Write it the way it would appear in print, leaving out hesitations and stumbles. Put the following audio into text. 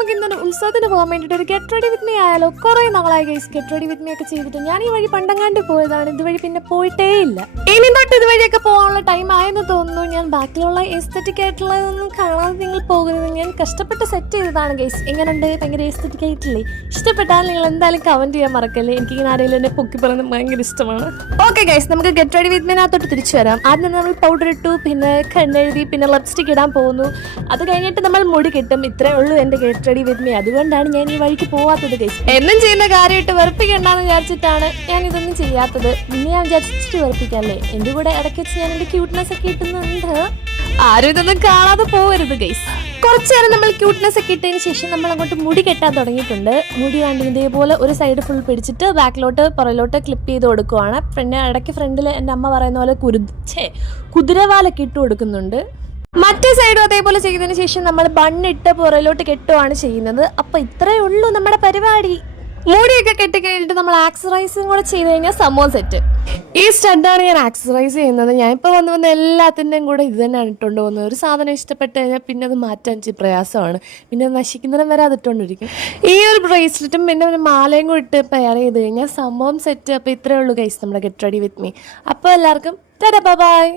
നമുക്ക് ഇന്നൊരു ഉത്സവത്തിന് പോകാൻ വേണ്ടിയിട്ട് ഒരു ഗെറ്റ് റെഡി വിത്ത് മീ ആയാലോ? കുറേ നാളായി guys get ready with me ഒക്കെ ചെയ്തിട്ട്. ഞാൻ ഈ വഴി പണ്ടങ്ങാണ്ട് പോയതാണ്, ഇതുവഴി പിന്നെ പോയിട്ടേ ഇല്ല. ഇനി തൊട്ട് ഇതുവഴിയൊക്കെ പോകാനുള്ള ടൈം ആയെന്ന് തോന്നുന്നു. ഞാൻ ബാക്കിലുള്ള എസ്തെറ്റിക് ആയിട്ടുള്ളതൊന്നും കാണാതെ നിങ്ങൾ പോകുന്നത് ഞാൻ കഷ്ടപ്പെട്ട് സെറ്റ് ചെയ്തതാണ് ഗൈസ്. എങ്ങനെയുണ്ട്? ഭയങ്കര എസ്തെറ്റിക് ആയിട്ടില്ലേ? ഇഷ്ടപ്പെട്ടാൽ നിങ്ങൾ എന്തായാലും കമന്റ് ചെയ്യാൻ മറക്കല്ലേ. എനിക്കിങ്ങനെ ആരെങ്കിലും എന്നെ പൊക്കി പറയുന്നത് ഭയങ്കര ഇഷ്ടമാണ്. ഓക്കെ ഗൈസ്, നമുക്ക് ഗെറ്റ് റെഡി വിത്ത് മീനകത്തോട്ട് തിരിച്ചു വരാം. ആദ്യം നമ്മൾ പൗഡർ ഇട്ടു, പിന്നെ കണ്ണെഴുതി, പിന്നെ ലിപ്സ്റ്റിക് ഇടാൻ പോകുന്നു. അത് കഴിഞ്ഞിട്ട് നമ്മൾ മുടി കിട്ടും. ഇത്രേ ഉള്ളൂ എൻ്റെ ഗെറ്റ് റെഡി വിത്ത് മീ. അതുകൊണ്ടാണ് ഞാൻ ഈ വഴിക്ക് പോവാത്തത് ഗൈസ്. എന്നും ചെയ്യുന്ന കാര്യമായിട്ട് വെറുപ്പിക്കണ്ടെന്ന് വിചാരിച്ചിട്ടാണ് ഞാൻ ഇതൊന്നും ചെയ്യാത്തത്. പിന്നെ ഞാൻ വിചാരിച്ചിട്ട് വെറുപ്പിക്കല്ലേ, എൻ്റെ കൂടെ ഇടയ്ക്ക് വെച്ച് ഞാൻ എൻ്റെ ക്യൂട്ട്നെസ് ഒക്കെ ഇട്ടുന്നുണ്ട്. ആരും ഇതൊന്നും കാണാതെ പോകരുത് ഗൈസ്. കുറച്ചു നേരം നമ്മൾ ക്യൂട്ട്നെസ് ഒക്കെ ഇട്ടതിന് ശേഷം നമ്മൾ അങ്ങോട്ട് മുടി കെട്ടാൻ തുടങ്ങിയിട്ടുണ്ട്. മുടി കണ്ട് ഇതേപോലെ ഒരു സൈഡ് ഫുൾ പിടിച്ചിട്ട് ബാക്കിലോട്ട് പുറകിലോട്ട് ക്ലിപ്പ് ചെയ്ത് കൊടുക്കുവാണ്. പിന്നെ ഇടയ്ക്ക് ഫ്രണ്ടിൽ എൻ്റെ അമ്മ പറയുന്ന പോലെ കുതിരവാലൊക്കെ ഇട്ട് കൊടുക്കുന്നുണ്ട്. മറ്റേ സൈഡും അതേപോലെ ചെയ്തതിന് ശേഷം നമ്മൾ ബണ്ണിട്ട് പുറകിലോട്ട് കെട്ടുവാണ് ചെയ്യുന്നത്. അപ്പൊ ഇത്രയേ ഉള്ളൂ നമ്മുടെ പരിപാടി. മുടിയൊക്കെ കെട്ടി കഴിഞ്ഞിട്ട് നമ്മൾ ആക്സറൈസും കൂടെ ചെയ്ത് കഴിഞ്ഞാൽ സംഭവം സെറ്റ്. ഈ സ്റ്റഡാണ് ഞാൻ ആക്സറൈസ് ചെയ്യുന്നത്. ഞാൻ ഇപ്പോൾ വന്ന് എല്ലാത്തിൻ്റെയും കൂടെ ഇത് തന്നെയാണ് ഇട്ടുകൊണ്ട് പോകുന്നത്. ഒരു സാധനം ഇഷ്ടപ്പെട്ട് കഴിഞ്ഞാൽ പിന്നെ അത് മാറ്റാൻ ഇച്ചിരി പ്രയാസമാണ്. പിന്നെ നശിക്കുന്നതിനും വരെ അതിട്ടുകൊണ്ടിരിക്കും. ഈ ഒരു ബ്രേസ്ലെറ്റും പിന്നെ ഒരു മാലയും കൂടി ഇട്ട് പെയർ ചെയ്ത് കഴിഞ്ഞാൽ സംഭവം സെറ്റ്. അപ്പോൾ ഇത്രയേ ഉള്ളൂ ഗൈസ് നമ്മുടെ ഗെറ്റ് റെഡി വിത്ത് മീ. അപ്പോൾ എല്ലാവർക്കും ടാറ്റാ ബൈ.